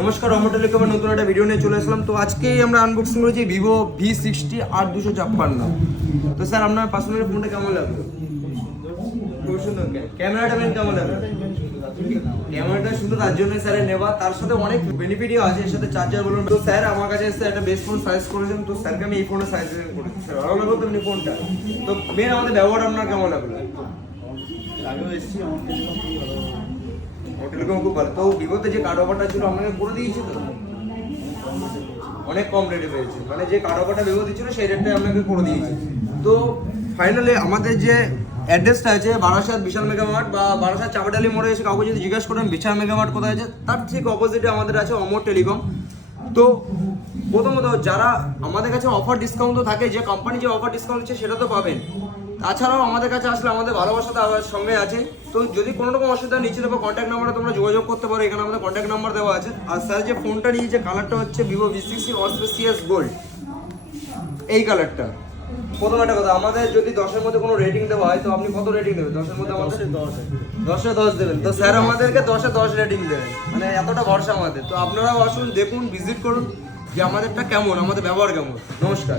নমস্কার, অমর টেলিকমের নতুন একটা ভিডিও নিয়ে চলে আসলাম। তো আজকেই আমরা আনবক্সিং করেছি ভিভো V60 8256। তো স্যার আপনার পার্সোনালি ফোনটা কেমন লাগলো? খুব সুন্দর। ক্যামেরাটা মেন কেমন লাগলো? ক্যামেরাটা শুধু তার জন্য স্যারের নেওয়া, তার সাথে অনেক বেনিফিটও আছে, এর সাথে চার্জার বলুন। তো স্যার আমার কাছে এসে একটা বেস্ট ফোন সাজেস্ট করেছেন, তো স্যারকে আমি এই ফোনটা সাজেস্ট করেছি। স্যার ভালো লাগলো তো এমনি ফোনটা? তো মেন আমাদের ব্যবহার আপনার কেমন লাগলো? আগেও এসেছি, আমার টেলিকম খুবই ভালো। টেলিকম খুব ভালো। তো ভিভোতে যে কার্ড অফারটা ছিল আপনাকে করে দিয়েছে তো? অনেক কম রেটে পেয়েছে, মানে যে কার্ড অফারটা ভিভো দিচ্ছিল সেই রেটটাই আপনাকে করে দিয়েছে। তো ফাইনালি আমাদের যে অ্যাড্রেসটা আছে বারাসাত বিশাল মেগামার্ট বা বারাসাত চাপাডালি মোড়ে এসে কাউকে যদি জিজ্ঞাসা করেন বিশাল মেগামার্ট কোথায় আছে, তার ঠিক অপোজিটে আমাদের আছে অমর টেলিকম। তো প্রথমত যারা আমাদের কাছে অফার ডিসকাউন্ট তো থাকে, যে কোম্পানি যে অফার ডিসকাউন্ট দিচ্ছে সেটা তো পাবেন, তাছাড়াও আমাদের কাছে আসলে আমাদের ভালোবাসা তো আমার সঙ্গে আছে। তো যদি কোনো রকম অসুবিধা নিচে দেবো কন্ট্যাক্ট নাম্বারে তোমরা যোগাযোগ করতে পারো, এখানে আমাদের কন্ট্যাক্ট নাম্বার দেওয়া আছে। আর স্যার যে ফোনটা নিয়েছে কালারটা হচ্ছে ভিভো V60 অসপেসিয়াস গোল্ড, এই কালারটা। প্রথম একটা কথা, আমাদের যদি 10-এর মধ্যে কোনো রেটিং দেওয়া হয় তো আপনি কত রেটিং দেবেন? 10-এর মধ্যে আমাদের 10-এ 10 দেবেন। তো স্যার আমাদেরকে 10-এ 10 রেটিং দেবেন, মানে এতটা ভরসা আমাদের। তো আপনারাও আসুন, দেখুন, ভিজিট করুন যে আমাদেরটা কেমন, আমাদের ব্যবহার কেমন। নমস্কার।